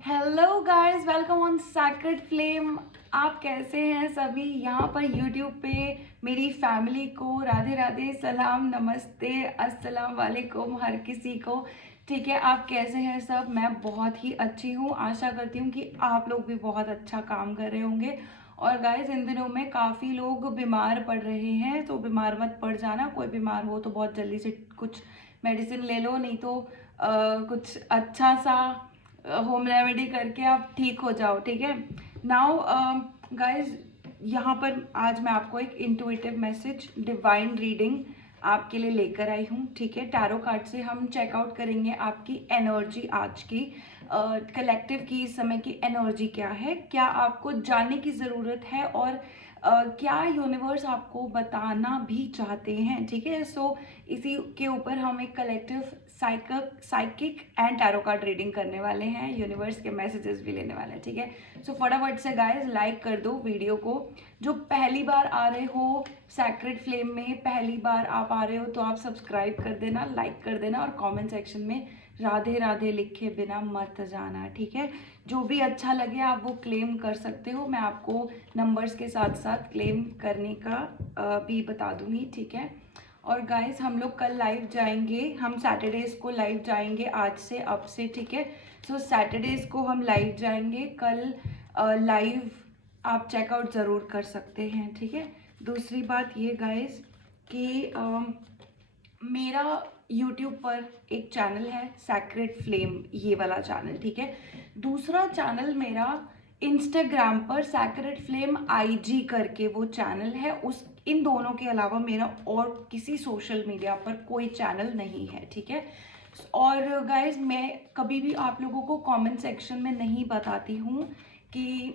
Hello guys, welcome on sacred flame. आप कैसे हैं सभी? यहाँ पर यूट्यूब पे मेरी फैमिली को राधे राधे, सलाम, नमस्ते, अस्सलाम वालेकुम हर किसी को। ठीक है, आप कैसे हैं सब? मैं बहुत ही अच्छी हूँ। आशा करती हूँ कि आप लोग भी बहुत अच्छा काम कर रहे होंगे। और गाइस, इन दिनों में काफ़ी लोग बीमार पड़ रहे हैं, तो बीमार मत पड़ जाना। कोई बीमार हो तो बहुत जल्दी से कुछ मेडिसिन ले लो, नहीं तो कुछ अच्छा सा होम रेमेडी करके आप ठीक हो जाओ। ठीक है, नाउ गाइज, यहाँ पर आज मैं आपको एक इंटुइटिव मैसेज, डिवाइन रीडिंग आपके लिए लेकर आई हूँ। ठीक है, टैरो कार्ड से हम चेकआउट करेंगे आपकी एनर्जी आज की, कलेक्टिव की इस समय की एनर्जी क्या है, क्या आपको जानने की ज़रूरत है, और क्या यूनिवर्स आपको बताना भी चाहते हैं। ठीक है, सो इसी के ऊपर हम एक collective psychic and tarot card reading करने वाले हैं। यूनिवर्स के मैसेजेस भी लेने वाले हैं। ठीक है, सो फटाफट से गाइस लाइक कर दो वीडियो को। जो पहली बार आ रहे हो सैक्रेड फ्लेम में, पहली बार आप आ रहे हो तो आप सब्सक्राइब कर देना, लाइक कर देना, और कमेंट सेक्शन में राधे राधे लिखे बिना मत जाना। ठीक है, जो भी अच्छा लगे आप वो क्लेम कर सकते हो। मैं आपको नंबर्स के साथ साथ क्लेम करने का भी बता दूंगी। ठीक है, और गाइस हम लोग कल लाइव जाएंगे, हम सैटरडेज को लाइव जाएंगे आज से, अब से। ठीक है, सो सैटरडेज को हम लाइव जाएंगे। कल लाइव आप चेकआउट ज़रूर कर सकते हैं। ठीक है, दूसरी बात ये गाइस कि मेरा यूट्यूब पर एक चैनल है सैक्रेड फ्लेम, ये वाला चैनल। ठीक है, दूसरा चैनल मेरा इंस्टाग्राम पर सैक्रेड फ्लेम आईजी करके वो चैनल है। उस इन दोनों के अलावा मेरा और किसी सोशल मीडिया पर कोई चैनल नहीं है। ठीक है, और गाइज मैं कभी भी आप लोगों को कमेंट सेक्शन में नहीं बताती हूँ कि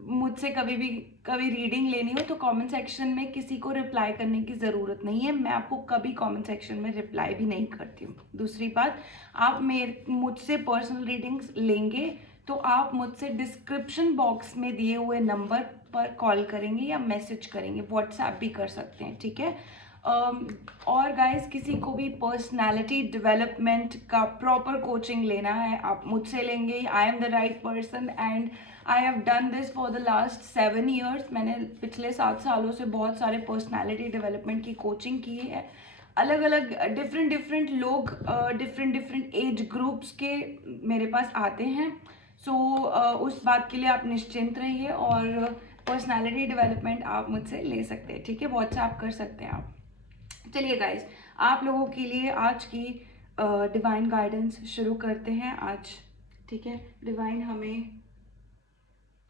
मुझसे कभी रीडिंग लेनी हो तो कमेंट सेक्शन में किसी को रिप्लाई करने की ज़रूरत नहीं है। मैं आपको कभी कमेंट सेक्शन में रिप्लाई भी नहीं करती हूँ। दूसरी बात, आप मुझसे पर्सनल रीडिंग्स लेंगे तो आप मुझसे डिस्क्रिप्शन बॉक्स में दिए हुए नंबर पर कॉल करेंगे या मैसेज करेंगे, व्हाट्सएप भी कर सकते हैं। ठीक है, और गाइस किसी को भी पर्सनालिटी डेवलपमेंट का प्रॉपर कोचिंग लेना है, आप मुझसे लेंगे। I am the right person and I have done this for the last 7 years. मैंने पिछले 7 सालों से बहुत सारे पर्सनालिटी डेवलपमेंट की कोचिंग की है। अलग अलग डिफरेंट लोग डिफरेंट एज ग्रुप्स के मेरे पास आते हैं। सो उस बात के लिए आप निश्चिंत रहिए, और पर्सनालिटी डेवलपमेंट आप मुझसे ले सकते हैं। ठीक है, व्हाट्सएप कर सकते हैं आप। चलिए गाइस, आप लोगों के लिए आज की डिवाइन गाइडेंस शुरू करते हैं आज। ठीक है, डिवाइन हमें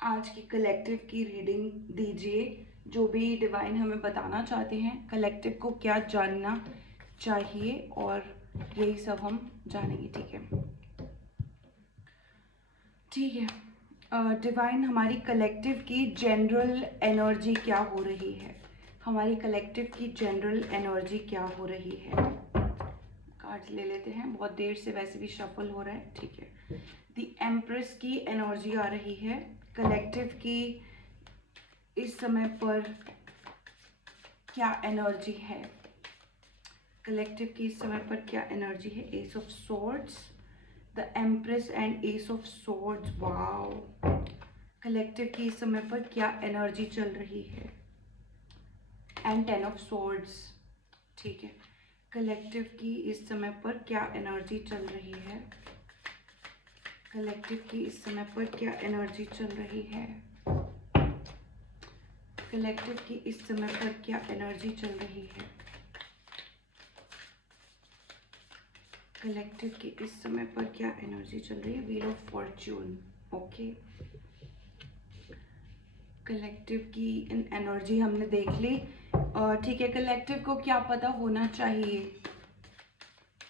आज की कलेक्टिव की रीडिंग दीजिए। जो भी डिवाइन हमें बताना चाहते हैं, कलेक्टिव को क्या जानना चाहिए, और यही सब हम जानेंगे। ठीक है, ठीक है, डिवाइन हमारी कलेक्टिव की जनरल एनर्जी क्या हो रही है? हमारी कलेक्टिव की जनरल एनर्जी क्या हो रही है? कार्ड्स ले लेते हैं, बहुत देर से वैसे भी शफल हो रहा है। ठीक है, द एम्प्रेस की एनर्जी आ रही है। कलेक्टिव की इस समय पर क्या एनर्जी है? कलेक्टिव की इस समय पर क्या एनर्जी है? S of swords, the empress and S of swords. Wow, collective की इस समय पर क्या एनर्जी चल रही है? And 10 of swords. ठीक है, कलेक्टिव की इस समय पर क्या एनर्जी चल रही है? कलेक्टिव की इस समय पर क्या एनर्जी चल रही है? कलेक्टिव की इस समय पर क्या एनर्जी चल रही है? कलेक्टिव की इस समय पर क्या एनर्जी चल रही है? Wheel of Fortune. Okay, collective की एनर्जी हमने देख ली। ठीक है, कलेक्टिव को क्या पता होना चाहिए?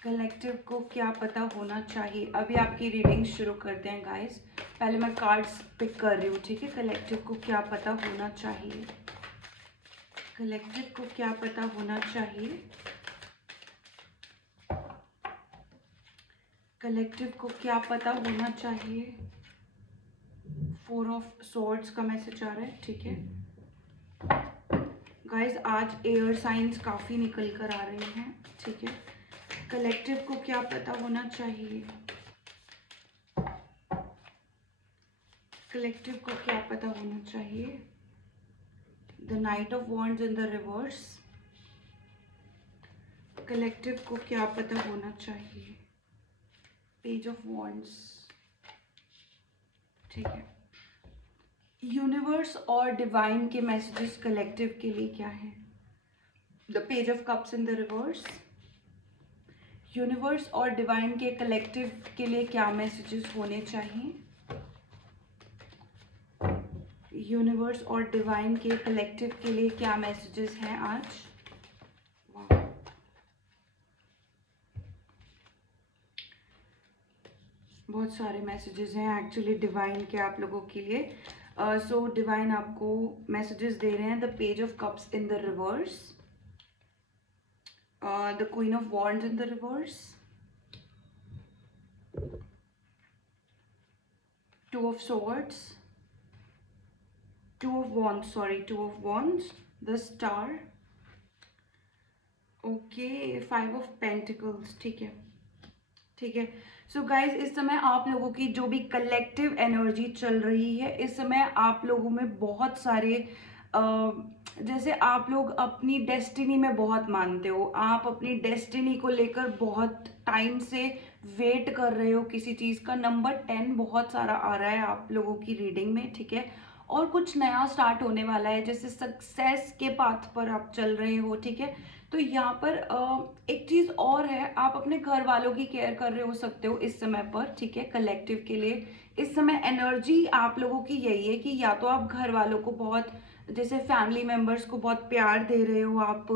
कलेक्टिव को क्या पता होना चाहिए? अभी आपकी रीडिंग शुरू करते हैं गाइस। पहले मैं कार्ड्स पिक कर रही हूँ। ठीक है, कलेक्टिव को क्या पता होना चाहिए? कलेक्टिव को क्या पता होना चाहिए? कलेक्टिव को क्या पता होना चाहिए? 4 ऑफ सॉर्ड्स का मैसेज आ रहा है। ठीक है गाइस, आज एयर साइंस काफ़ी निकल कर आ रहे हैं। ठीक है, कलेक्टिव को क्या पता होना चाहिए? कलेक्टिव को क्या पता होना चाहिए? The night of wands in the reverse. Collective को क्या पता होना चाहिए? Page of wands. ठीक है, यूनिवर्स और डिवाइन के मैसेजेस कलेक्टिव के लिए क्या है? The page of cups in the reverse. Universe और डिवाइन के कलेक्टिव के लिए क्या मैसेजेस होने चाहिए? यूनिवर्स और डिवाइन के कलेक्टिव के लिए क्या मैसेजेस हैं आज? बहुत सारे मैसेजेस हैं एक्चुअली डिवाइन के आप लोगों के लिए। सो डिवाइन आपको मैसेजेस दे रहे हैं। The page of cups in the reverse, the queen of wands in the reverse, two of swords, two of wands, the star, okay, 5 of pentacles. ठीक है, ठीक है। सो गाइज, इस समय आप लोगों की जो भी कलेक्टिव एनर्जी चल रही है, इस समय आप लोगों में बहुत सारे जैसे आप लोग अपनी डेस्टिनी में बहुत मानते हो, आप अपनी डेस्टिनी को लेकर बहुत टाइम से वेट कर रहे हो किसी चीज़ का। नंबर 10 बहुत सारा आ रहा है आप लोगों की रीडिंग में, ठीक है। और कुछ नया स्टार्ट होने वाला है, जैसे सक्सेस के पाथ पर आप चल रहे हो, ठीक है। तो यहाँ पर एक चीज़ और है, आप अपने घर वालों की केयर कर रहे हो सकते हो इस समय पर, ठीक है। कलेक्टिव के लिए इस समय एनर्जी आप लोगों की यही है कि या तो आप घर वालों को बहुत, जैसे फैमिली मेम्बर्स को बहुत प्यार दे रहे हो आप,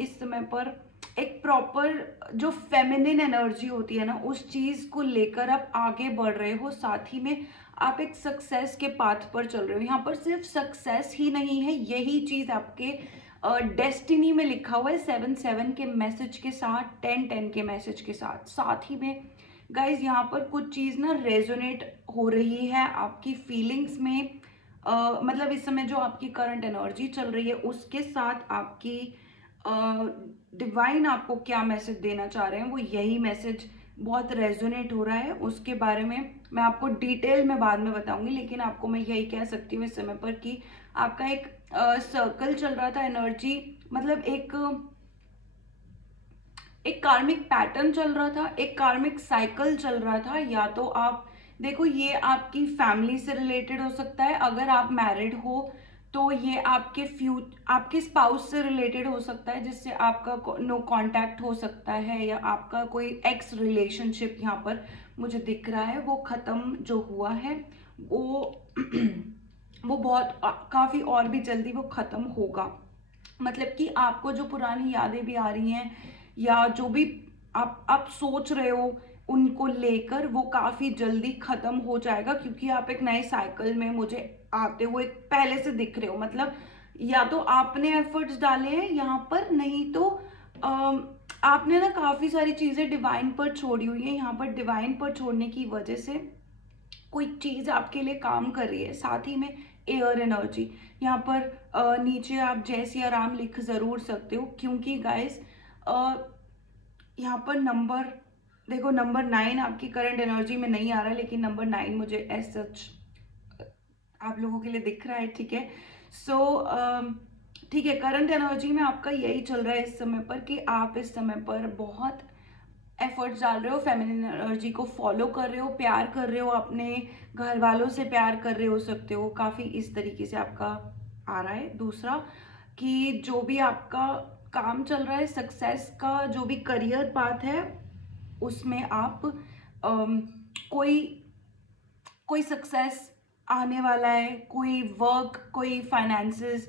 इस समय पर एक प्रॉपर जो फेमिनिन एनर्जी होती है ना, उस चीज़ को लेकर आप आगे बढ़ रहे हो। साथ ही में आप एक सक्सेस के पाथ पर चल रहे हो। यहाँ पर सिर्फ सक्सेस ही नहीं है, यही चीज़ आपके डेस्टिनी में लिखा हुआ है 7-7 के मैसेज के साथ, 10-10 के मैसेज के साथ। साथ ही में गाइज यहाँ पर कुछ चीज़ ना रेजोनेट हो रही है आपकी फीलिंग्स में। मतलब इस समय जो आपकी करंट एनर्जी चल रही है उसके साथ आपकी डिवाइन आपको क्या मैसेज देना चाह रहे हैं, वो यही मैसेज बहुत रेजोनेट हो रहा है। उसके बारे में मैं आपको डिटेल में बाद में बताऊंगी, लेकिन आपको मैं यही कह सकती हूँ इस समय पर कि आपका एक सर्कल चल रहा था एनर्जी, मतलब एक कार्मिक पैटर्न चल रहा था, एक कार्मिक साइकिल चल रहा था। या तो आप देखो, ये आपकी फैमिली से रिलेटेड हो सकता है, अगर आप मैरिड हो तो ये आपके स्पाउस से रिलेटेड हो सकता है, जिससे आपका नो कांटेक्ट हो सकता है, या आपका कोई एक्स रिलेशनशिप यहाँ पर मुझे दिख रहा है वो ख़त्म जो हुआ है वो वो बहुत काफ़ी और भी जल्दी वो ख़त्म होगा। मतलब कि आपको जो पुरानी यादें भी आ रही हैं, या जो भी आप सोच रहे हो उनको लेकर, वो काफ़ी जल्दी ख़त्म हो जाएगा, क्योंकि आप एक नए साइकिल में मुझे आते हुए पहले से दिख रहे हो। मतलब या तो आपने एफर्ट्स डाले हैं यहाँ पर, नहीं तो आपने ना काफ़ी सारी चीज़ें डिवाइन पर छोड़ी हुई है। यहाँ पर डिवाइन पर छोड़ने की वजह से कोई चीज़ आपके लिए काम कर रही है। साथ ही में एयर एनर्जी यहाँ पर नीचे आप जय सिया राम लिख ज़रूर सकते हो, क्योंकि गाइस यहाँ पर नंबर देखो, नंबर 9 आपकी करंट एनर्जी में नहीं आ रहा है, लेकिन नंबर 9 मुझे एज सच आप लोगों के लिए दिख रहा है, ठीक है। सो ठीक है, करंट एनर्जी में आपका यही चल रहा है इस समय पर कि आप इस समय पर बहुत एफर्ट्स डाल रहे हो, फेमिनिन एनर्जी को फॉलो कर रहे हो, प्यार कर रहे हो, अपने घर वालों से प्यार कर रहे हो सकते हो, काफ़ी इस तरीके से आपका आ रहा है। दूसरा कि जो भी आपका काम चल रहा है, सक्सेस का जो भी करियर पाथ है, उसमें आप कोई कोई सक्सेस आने वाला है, कोई वर्क, कोई फाइनेंसेस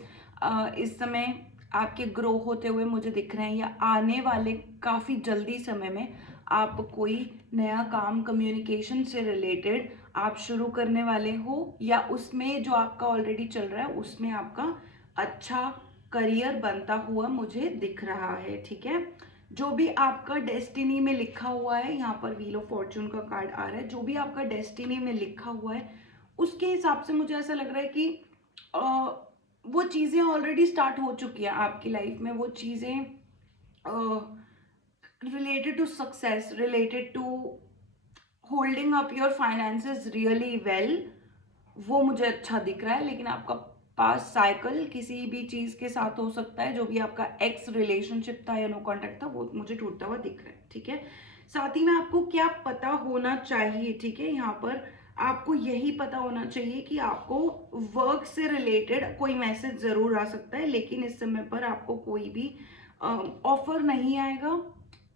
इस समय आपके ग्रो होते हुए मुझे दिख रहे हैं, या आने वाले काफ़ी जल्दी समय में आप कोई नया काम कम्युनिकेशन से रिलेटेड आप शुरू करने वाले हो, या उसमें जो आपका ऑलरेडी चल रहा है उसमें आपका अच्छा करियर बनता हुआ मुझे दिख रहा है, ठीक है। जो भी आपका डेस्टिनी में लिखा हुआ है, यहाँ पर व्हील ऑफ फॉर्चून का कार्ड आ रहा है, जो भी आपका डेस्टिनी में लिखा हुआ है उसके हिसाब से मुझे ऐसा लग रहा है कि वो चीज़ें ऑलरेडी स्टार्ट हो चुकी हैं आपकी लाइफ में। वो चीज़ें related to success, related to holding up your finances really well, वो मुझे अच्छा दिख रहा है, लेकिन आपका पास्ट साइकिल किसी भी चीज़ के साथ हो सकता है। जो भी आपका एक्स रिलेशनशिप था या नो कॉन्टेक्ट था, वो मुझे टूटता हुआ दिख रहा है, ठीक है। साथ ही में आपको क्या पता होना चाहिए, ठीक है, यहाँ पर आपको यही पता होना चाहिए कि आपको वर्क से रिलेटेड कोई मैसेज ज़रूर आ सकता है, लेकिन इस समय पर आपको कोई भी ऑफर नहीं आएगा।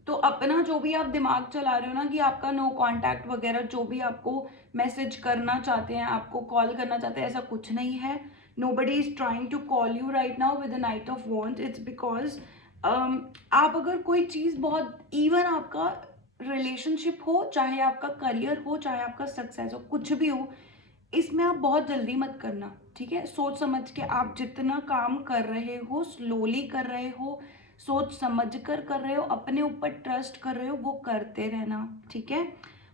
तो अपना जो भी आप दिमाग चला रहे हो ना कि आपका नो कांटेक्ट वगैरह, जो भी आपको मैसेज करना चाहते हैं, आपको कॉल करना चाहते हैं, ऐसा कुछ नहीं है। nobody is trying to call you right now with a night of wands. It's because आप अगर कोई चीज़ बहुत, इवन आपका रिलेशनशिप हो, चाहे आपका करियर हो, चाहे आपका सक्सेस हो, कुछ भी हो, इसमें आप बहुत जल्दी मत करना, ठीक है। सोच समझ के आप जितना काम कर रहे हो, स्लोली कर रहे हो, सोच समझ कर रहे हो, अपने ऊपर ट्रस्ट कर रहे हो, वो करते रहना, ठीक है।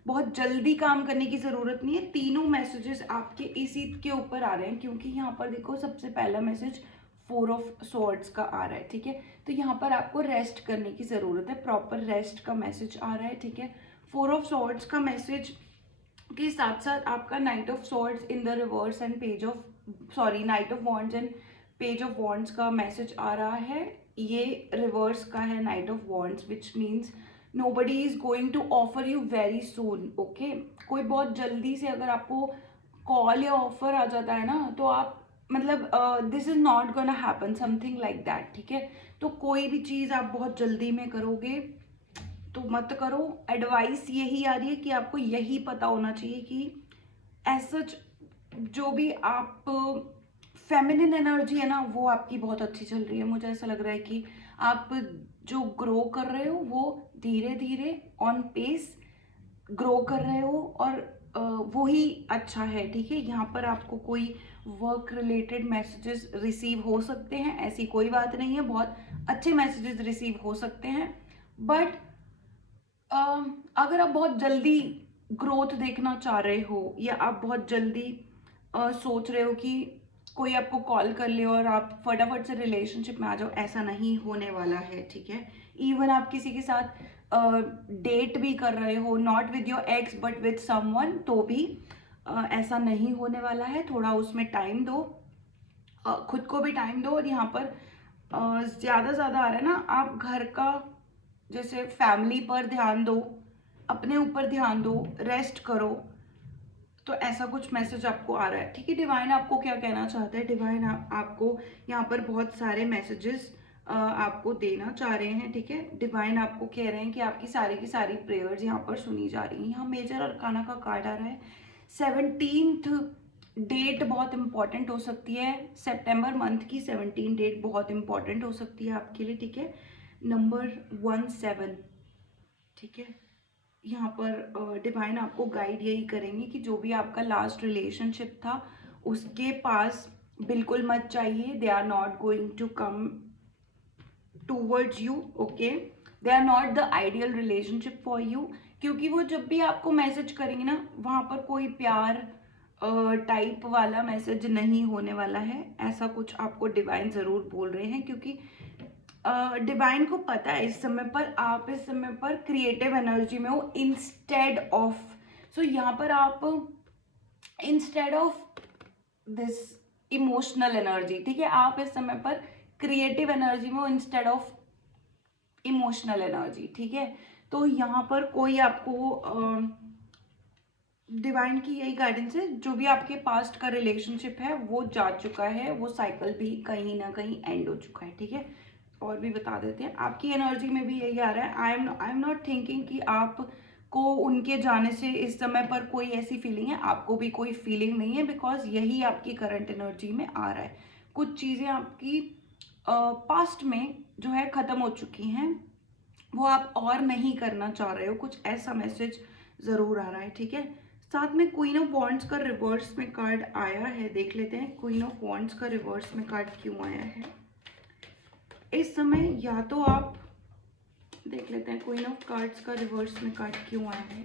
बहुत जल्दी काम करने की ज़रूरत नहीं है। तीनों मैसेजेस आपके इसी के ऊपर आ रहे हैं, क्योंकि यहाँ पर देखो सबसे पहला मैसेज 4 ऑफ स्वॉर्ड्स का आ रहा है, ठीक है। तो यहाँ पर आपको रेस्ट करने की ज़रूरत है, प्रॉपर रेस्ट का मैसेज आ रहा है, ठीक है। 4 ऑफ स्वॉर्ड्स का मैसेज के साथ साथ आपका knight of swords in the reverse and page of, sorry, knight of wands and page of wands का मैसेज आ रहा है। ये रिवर्स का है knight of wands, which means nobody is going to offer you very soon, okay. कोई बहुत जल्दी से अगर आपको कॉल या ऑफर आ जाता है ना, तो आप मतलब this is not gonna happen, something like that, ठीक है। तो कोई भी चीज़ आप बहुत जल्दी में करोगे तो मत करो। एडवाइस यही आ रही है कि आपको यही पता होना चाहिए कि ऐसा जो भी आप फेमिनिन एनर्जी है ना, वो आपकी बहुत अच्छी चल रही है। मुझे ऐसा लग रहा है कि आप जो ग्रो कर रहे हो वो धीरे धीरे ऑन पेस ग्रो कर रहे हो, और वो ही अच्छा है, ठीक है। यहाँ पर आपको कोई वर्क रिलेटेड मैसेजेस रिसीव हो सकते हैं, ऐसी कोई बात नहीं है, बहुत अच्छे मैसेजेस रिसीव हो सकते हैं। बट अगर आप बहुत जल्दी ग्रोथ देखना चाह रहे हो, या आप बहुत जल्दी सोच रहे हो कि कोई आपको कॉल कर ले और आप फटाफट से रिलेशनशिप में आ जाओ, ऐसा नहीं होने वाला है, ठीक है। इवन आप किसी के साथ डेट भी कर रहे हो, not with your x but with someone, तो भी ऐसा नहीं होने वाला है। थोड़ा उसमें टाइम दो, खुद को भी टाइम दो। और यहाँ पर ज़्यादा ज़्यादा आ रहा है ना, आप घर का जैसे फैमिली पर ध्यान दो, अपने ऊपर ध्यान दो, रेस्ट करो। तो ऐसा कुछ मैसेज आपको आ रहा है, ठीक है। डिवाइन आपको क्या कहना चाहता है? डिवाइन आपको यहाँ पर बहुत सारे मैसेजेस आपको देना चाह रहे हैं, ठीक है। डिवाइन आपको कह रहे हैं कि आपकी सारी की सारी प्रेयर्स यहाँ पर सुनी जा रही हैं। यहाँ मेजर अरकाना का कार्ड आ रहा है 17th डेट बहुत इंपॉर्टेंट हो सकती है। सितंबर मंथ की 17 डेट बहुत इंपॉर्टेंट हो सकती है आपके लिए, ठीक है। नंबर 17, ठीक है। यहाँ पर डिवाइन आपको गाइड यही करेंगे कि जो भी आपका लास्ट रिलेशनशिप था, उसके पास बिल्कुल मत चाहिए। They are not going to come towards you, okay. They are not the ideal relationship for you, क्योंकि वो जब भी आपको मैसेज करेंगे ना, वहाँ पर कोई प्यार टाइप वाला मैसेज नहीं होने वाला है। ऐसा कुछ आपको डिवाइन ज़रूर बोल रहे हैं, क्योंकि डिवाइन को पता है इस समय पर आप इस समय पर क्रिएटिव एनर्जी में हो, इंस्टेड ऑफ, सो यहाँ पर आप instead of this emotional energy, ठीक है, आप इस समय पर क्रिएटिव एनर्जी में हो इंस्टेड ऑफ इमोशनल एनर्जी, ठीक है। तो यहाँ पर कोई आपको डिवाइन की यही गाइडेंस है, जो भी आपके पास्ट का रिलेशनशिप है वो जा चुका है, वो साइकिल भी कहीं ना कहीं एंड हो चुका है, ठीक है। और भी बता देते हैं, आपकी एनर्जी में भी यही आ रहा है। आई एम नॉट थिंकिंग कि आपको उनके जाने से इस समय पर कोई ऐसी फीलिंग है, आपको भी कोई फीलिंग नहीं है, बिकॉज यही आपकी करंट एनर्जी में आ रहा है। कुछ चीज़ें आपकी पास्ट में जो है ख़त्म हो चुकी हैं, वो आप और नहीं करना चाह रहे हो, कुछ ऐसा मैसेज ज़रूर आ रहा है, ठीक है। साथ में क्वीन ऑफ वॉन्ड्स का रिवर्स में कार्ड आया है, देख लेते हैं क्वीन ऑफ वॉन्ड्स का रिवर्स में कार्ड क्यों आया है इस समय। या तो आप देख लेते हैं क्वीन ऑफ कार्ड्स का रिवर्स में कार्ड क्यों आया है।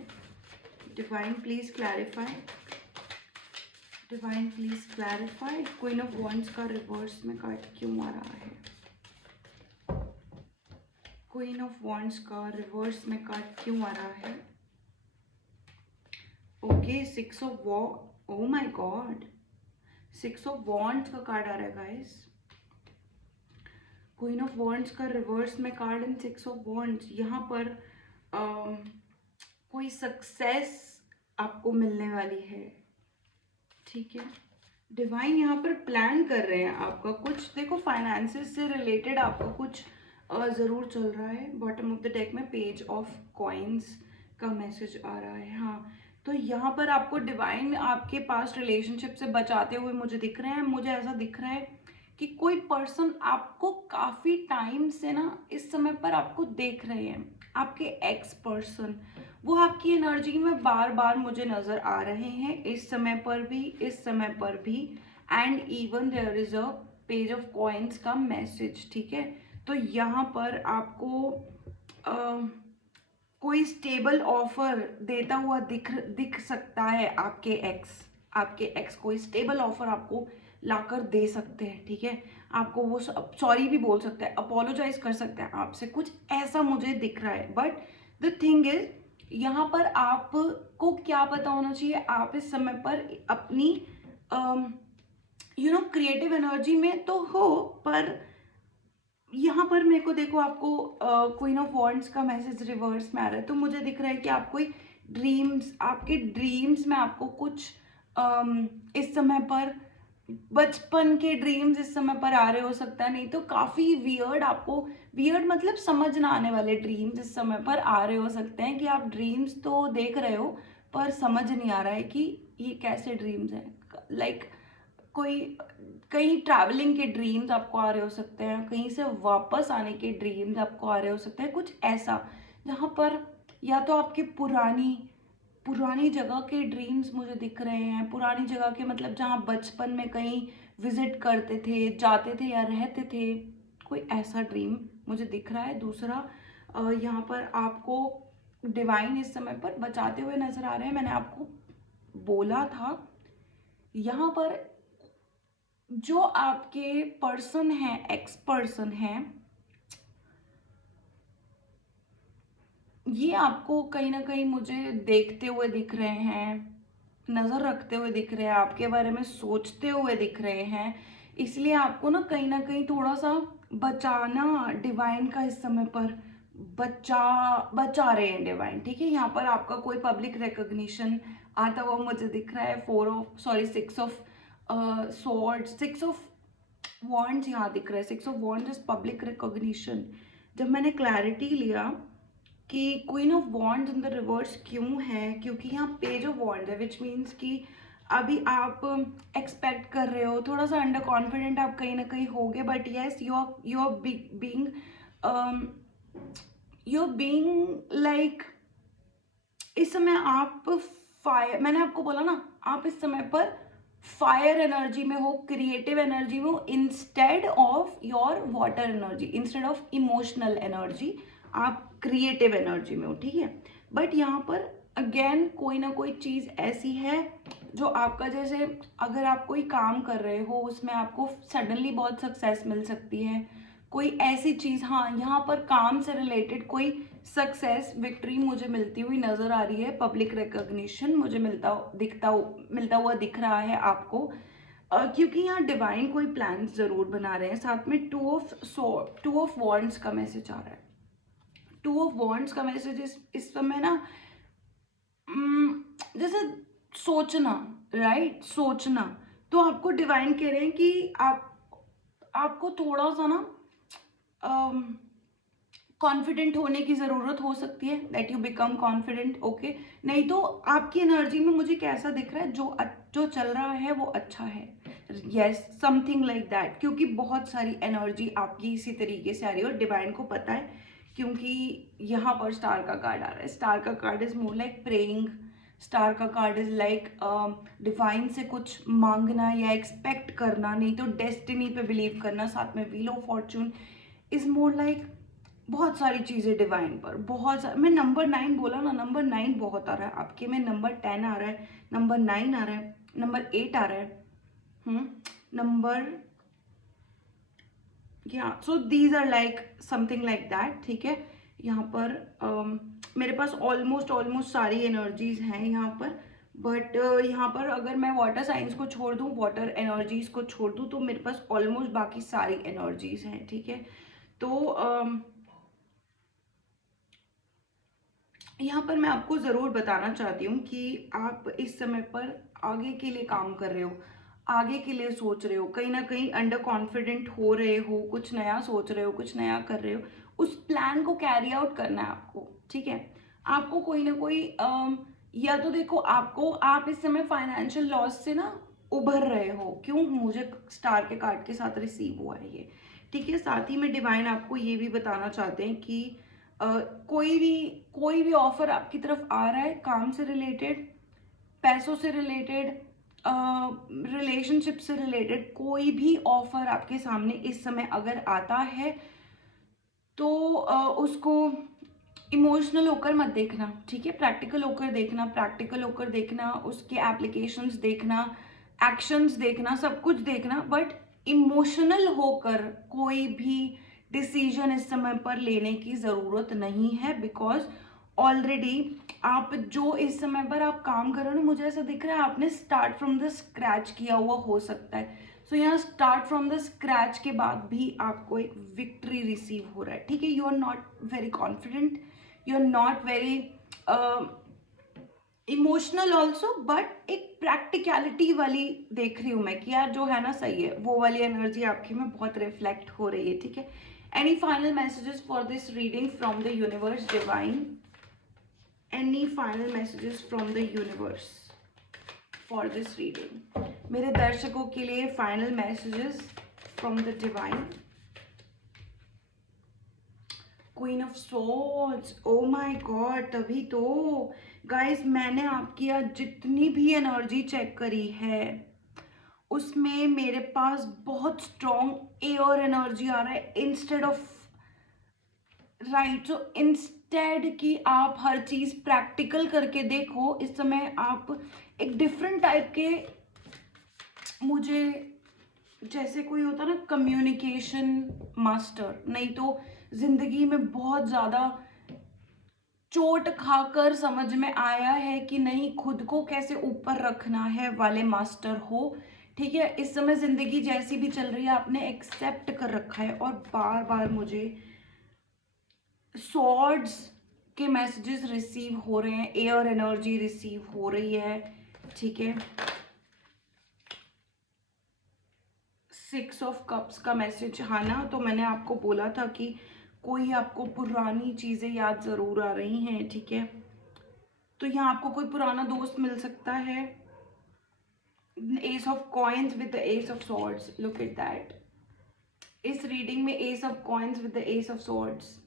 Divine please clarify, divine please clarify, queen of wands का रिवर्स में कार्ड क्यों आ रहा है। क्वीन ऑफ वॉन्ड्स का रिवर्स में कार्ड क्यों आ रहा है। Okay, 6 of oh my God, 6 of wands का कार्ड आ रहा है गाइस। क्वीन ऑफ वॉन्ड्स का रिवर्स में कार्ड एंड 6 ऑफ वॉन्ड्स। यहाँ पर कोई सक्सेस आपको मिलने वाली है, ठीक है। डिवाइन यहाँ पर प्लान कर रहे हैं आपका कुछ, देखो फाइनेंसेस से रिलेटेड आपका कुछ ज़रूर चल रहा है। बॉटम ऑफ द डेक में पेज ऑफ कॉइन्स का मैसेज आ रहा है। हाँ, तो यहाँ पर आपको डिवाइन आपके पास रिलेशनशिप से बचाते हुए मुझे दिख रहे हैं। मुझे ऐसा दिख रहा है कि कोई पर्सन आपको काफ़ी टाइम से ना इस समय पर आपको देख रहे हैं। आपके एक्स पर्सन वो आपकी एनर्जी में बार बार मुझे नज़र आ रहे हैं, इस समय पर भी, इस समय पर भी। And even there is a page of coins का मैसेज, ठीक है। तो यहाँ पर आपको कोई स्टेबल ऑफर देता हुआ दिख सकता है। आपके एक्स कोई स्टेबल ऑफर आपको लाकर दे सकते हैं, ठीक है। आपको वो सॉरी भी बोल सकते हैं, अपोलोजाइज कर सकते हैं आपसे, कुछ ऐसा मुझे दिख रहा है। बट द थिंग इज, यहाँ पर आपको क्या पता होना चाहिए, आप इस समय पर अपनी क्रिएटिव एनर्जी में तो हो, पर यहाँ पर मेरे को देखो आपको क्वीन ऑफ वॉन्ड्स का मैसेज रिवर्स में आ रहा है। तो मुझे दिख रहा है कि आप कोई ड्रीम्स, आपके ड्रीम्स में आपको कुछ इस समय पर बचपन के ड्रीम्स इस समय पर आ रहे हो सकता है। नहीं तो काफ़ी वियर्ड, आपको वियर्ड मतलब समझ ना आने वाले ड्रीम्स इस समय पर आ रहे हो सकते हैं, कि आप ड्रीम्स तो देख रहे हो पर समझ नहीं आ रहा है कि ये कैसे ड्रीम्स हैं। लाइक कोई कहीं ट्रैवलिंग के ड्रीम्स आपको आ रहे हो सकते हैं, कहीं से वापस आने के ड्रीम्स आपको आ रहे हो सकते हैं, कुछ ऐसा जहाँ पर या तो आपकी पुरानी पुरानी जगह के ड्रीम्स मुझे दिख रहे हैं। पुरानी जगह के मतलब जहाँ बचपन में कहीं विजिट करते थे, जाते थे या रहते थे, कोई ऐसा ड्रीम मुझे दिख रहा है। दूसरा, यहाँ पर आपको डिवाइन इस समय पर बचाते हुए नजर आ रहे हैं। मैंने आपको बोला था यहाँ पर जो आपके पर्सन हैं, एक्स पर्सन हैं, ये आपको कहीं ना कहीं मुझे देखते हुए दिख रहे हैं, नज़र रखते हुए दिख रहे हैं, आपके बारे में सोचते हुए दिख रहे हैं। इसलिए आपको ना कहीं थोड़ा सा बचाना डिवाइन का इस समय पर बचा रहे हैं डिवाइन, ठीक है। यहाँ पर आपका कोई पब्लिक रिकॉग्निशन आता हुआ मुझे दिख रहा है। 6 ऑफ स्वॉर्ड, 6 ऑफ वॉन्ड्स यहाँ दिख रहा है। 6 of wands is public recognition. जब मैंने क्लैरिटी लिया कि queen of wands in the reverse क्यों है, क्योंकि यहाँ पेज ऑफ वॉन्ड है, विच मीन्स कि अभी आप एक्सपेक्ट कर रहे हो, थोड़ा सा अंडर कॉन्फिडेंट आप कहीं ना कहीं होगे। But yes, you are being like, इस समय आप फायर, मैंने आपको बोला ना, आप इस समय पर फायर एनर्जी में हो, क्रिएटिव एनर्जी में हो, instead of your water energy, instead of emotional energy, आप क्रिएटिव एनर्जी में हो, ठीक है। बट यहाँ पर अगेन कोई ना कोई चीज़ ऐसी है जो आपका, जैसे अगर आप कोई काम कर रहे हो उसमें आपको सडनली बहुत सक्सेस मिल सकती है, कोई ऐसी चीज़। हाँ, यहाँ पर काम से रिलेटेड कोई सक्सेस, विक्ट्री मुझे मिलती हुई नज़र आ रही है। पब्लिक रिकॉग्निशन मुझे मिलता हुआ दिख रहा है आपको, क्योंकि यहाँ डिवाइन कोई प्लान ज़रूर बना रहे हैं। साथ में टू ऑफ वॉन्ड्स का मैसेज आ रहा है। टू ऑफ वॉन्ड्स का मैसेज इस समय ना जैसे सोचना, राइट, सोचना। तो आपको डिवाइन कह रहे हैं कि आपको थोड़ा सा ना कॉन्फिडेंट होने की ज़रूरत हो सकती है, that you become confident, okay. नहीं तो आपकी एनर्जी में मुझे कैसा दिख रहा है, जो चल रहा है वो अच्छा है, यस, समथिंग लाइक दैट। क्योंकि बहुत सारी एनर्जी आपकी इसी तरीके से आ रही है और डिवाइन को पता है, क्योंकि यहाँ पर स्टार का कार्ड आ रहा है। स्टार का card is more like praying, star का कार्ड इज लाइक डिवाइन से कुछ मांगना या एक्सपेक्ट करना, नहीं तो डेस्टिनी पे बिलीव करना। साथ में wheel of Fortune is more like बहुत सारी चीज़ें डिवाइन पर, मैं नंबर 9 बोला ना, नंबर 9 बहुत आ रहा है आपके में। नंबर 10 आ रहा है, नंबर 9 आ रहा है, नंबर 8 आ रहा है, नंबर, या so these are like something like that, ठीक है। यहाँ पर मेरे पास ऑलमोस्ट सारी एनर्जीज हैं यहाँ पर, बट यहाँ पर अगर मैं वाटर साइंस को छोड़ दूँ, वाटर एनर्जीज को छोड़ दूँ, तो मेरे पास ऑलमोस्ट बाकी सारी एनर्जीज हैं, ठीक है। तो यहाँ पर मैं आपको ज़रूर बताना चाहती हूँ कि आप इस समय पर आगे के लिए काम कर रहे हो, आगे के लिए सोच रहे हो, कहीं ना कहीं अंडर कॉन्फिडेंट हो रहे हो, कुछ नया सोच रहे हो, कुछ नया कर रहे हो, उस प्लान को कैरी आउट करना है आपको, ठीक है। आपको कोई ना कोई या तो देखो, आपको आप इस समय फाइनेंशियल लॉस से ना उभर रहे हो। क्यों? मुझे स्टार के कार्ड के साथ रिसीव हुआ है ये, ठीक है। साथ ही में डिवाइन आपको ये भी बताना चाहते हैं कि कोई भी ऑफर आपकी तरफ आ रहा है, काम से रिलेटेड, पैसों से रिलेटेड, रिलेशनशिप से रिलेटेड, कोई भी ऑफर आपके सामने इस समय अगर आता है तो उसको इमोशनल होकर मत देखना, ठीक है। प्रैक्टिकल होकर देखना, प्रैक्टिकल होकर देखना, उसके एप्लीकेशंस देखना, एक्शंस देखना, सब कुछ देखना, बट इमोशनल होकर कोई भी डिसीजन इस समय पर लेने की ज़रूरत नहीं है। बिकॉज ऑलरेडी आप जो इस समय पर आप काम कर रहे हो ना, मुझे ऐसा दिख रहा है आपने स्टार्ट फ्रॉम द स्क्रैच किया हुआ हो सकता है। सो यहाँ स्टार्ट फ्रॉम द स्क्रैच के बाद भी आपको एक विक्ट्री रिसीव हो रहा है, ठीक है। You are not very confident, you are not very emotional also, but एक प्रैक्टिकलिटी वाली देख रही हूँ मैं कि यार जो है ना सही है, वो वाली एनर्जी आपकी में बहुत रिफ्लेक्ट हो रही है, ठीक है। Any final messages for this reading from the universe divine? Any final messages from the universe for this reading? मेरे दर्शकों के लिए final messages from the divine. Queen of swords, oh my God, तभी तो गाइस मैंने आपकी आज जितनी भी एनर्जी चेक करी है उसमें मेरे पास बहुत स्ट्रॉन्ग एयर एनर्जी आ रहा है instead of right. So instead कि आप हर चीज प्रैक्टिकल करके देखो, इस समय आप एक डिफरेंट टाइप के, मुझे जैसे कोई होता ना कम्युनिकेशन मास्टर, नहीं तो जिंदगी में बहुत ज्यादा चोट खाकर समझ में आया है कि नहीं खुद को कैसे ऊपर रखना है वाले मास्टर हो, ठीक है। इस समय जिंदगी जैसी भी चल रही है आपने एक्सेप्ट कर रखा है, और बार बार मुझे सॉर्ड्स के मैसेजेस रिसीव हो रहे हैं, एयर एनर्जी रिसीव हो रही है, ठीक है। 6 ऑफ कप्स का मैसेज, हाँ ना, तो मैंने आपको बोला था कि कोई आपको पुरानी चीजें याद जरूर आ रही हैं, ठीक है। तो यहाँ आपको कोई पुराना दोस्त मिल सकता है। S of coins with the S of swords, look at that. इस रीडिंग में S of coins with the S of swords,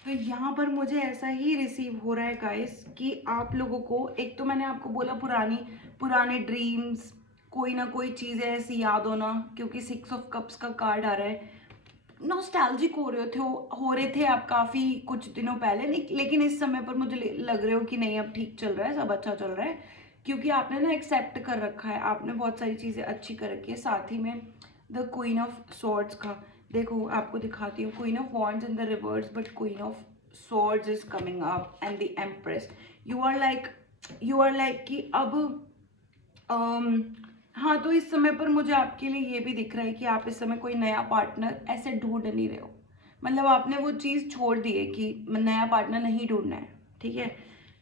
तो यहाँ पर मुझे ऐसा ही रिसीव हो रहा है गाइस कि आप लोगों को, एक तो मैंने आपको बोला पुराने ड्रीम्स, कोई ना कोई चीज़ ऐसी याद होना, क्योंकि 6 ऑफ कप्स का कार्ड आ रहा है। नॉस्टैल्जिक हो रहे थे आप काफ़ी कुछ दिनों पहले, लेकिन इस समय पर मुझे लग रहे हो कि नहीं अब ठीक चल रहा है, सब अच्छा चल रहा है, क्योंकि आपने ना एक्सेप्ट कर रखा है, आपने बहुत सारी चीज़ें अच्छी कर रखी है। साथ ही में द क्वीन ऑफ सॉर्ड्स का, देखो आपको दिखाती हूँ, queen of wands in the reverse, but queen of swords is coming up and the empress. You are like कि अब हाँ, तो इस समय पर मुझे आपके लिए ये भी दिख रहा है कि आप इस समय कोई नया पार्टनर ऐसे ढूंढ नहीं रहे हो, मतलब आपने वो चीज़ छोड़ दी है कि नया पार्टनर नहीं ढूंढना है, ठीक है।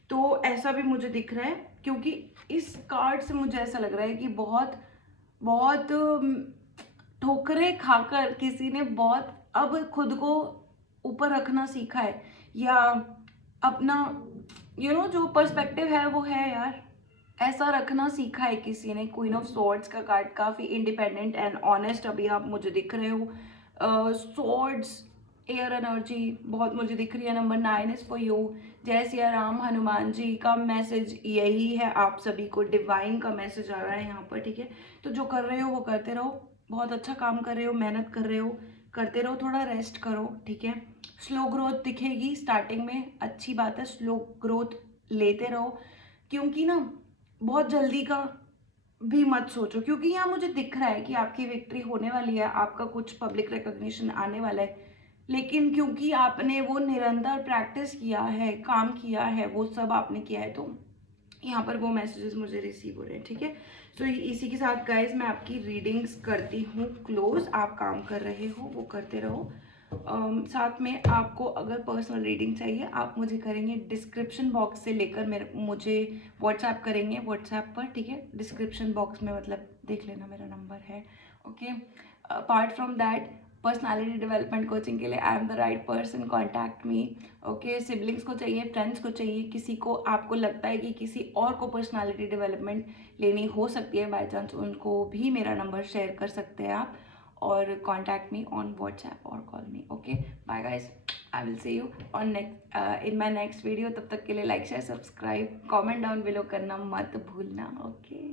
तो ऐसा भी मुझे दिख रहा है, क्योंकि इस कार्ड से मुझे ऐसा लग रहा है कि बहुत बहुत ठोकरें खाकर किसी ने बहुत अब खुद को ऊपर रखना सीखा है, या अपना जो पर्सपेक्टिव है वो है यार, ऐसा रखना सीखा है किसी ने। क्वीन ऑफ सॉर्ड्स का कार्ड काफ़ी इंडिपेंडेंट एंड ऑनेस्ट अभी आप मुझे दिख रहे हो। सॉर्ड्स एयर एनर्जी बहुत मुझे दिख रही है। Number 9 is for you. जय सिया राम, हनुमान जी का मैसेज यही है आप सभी को, डिवाइन का मैसेज आ रहा है यहाँ पर, ठीक है। तो जो कर रहे हो वो करते रहो, बहुत अच्छा काम कर रहे हो, मेहनत कर रहे हो, करते रहो, थोड़ा रेस्ट करो, ठीक है। स्लो ग्रोथ दिखेगी स्टार्टिंग में, अच्छी बात है, स्लो ग्रोथ लेते रहो, क्योंकि ना बहुत जल्दी का भी मत सोचो, क्योंकि यहाँ मुझे दिख रहा है कि आपकी विक्ट्री होने वाली है, आपका कुछ पब्लिक रिकॉग्निशन आने वाला है, लेकिन क्योंकि आपने वो निरंतर प्रैक्टिस किया है, काम किया है, वो सब आपने किया है, तो यहाँ पर वो मैसेजेस मुझे रिसीव हो रहे हैं, ठीक है। सो इसी के साथ गाइज मैं आपकी रीडिंग्स करती हूँ क्लोज। आप काम कर रहे हो वो करते रहो। साथ में आपको अगर पर्सनल रीडिंग चाहिए आप मुझे करेंगे डिस्क्रिप्शन बॉक्स से लेकर मुझे व्हाट्सएप करेंगे व्हाट्सएप पर, ठीक है। डिस्क्रिप्शन बॉक्स में मतलब देख लेना मेरा नंबर है, okay. Apart from that personality development coaching के लिए I am the right person, contact me, okay. Siblings को चाहिए, फ्रेंड्स को चाहिए, किसी को आपको लगता है कि किसी और को पर्सनालिटी डेवलपमेंट लेनी हो सकती है बाय चांस, उनको भी मेरा नंबर शेयर कर सकते हैं आप, और कॉन्टैक्ट मी ऑन व्हाट्सएप और call me, okay. Bye guys, I will see you on next in my next video. तब तक के लिए like share subscribe comment down below करना मत भूलना, ओके।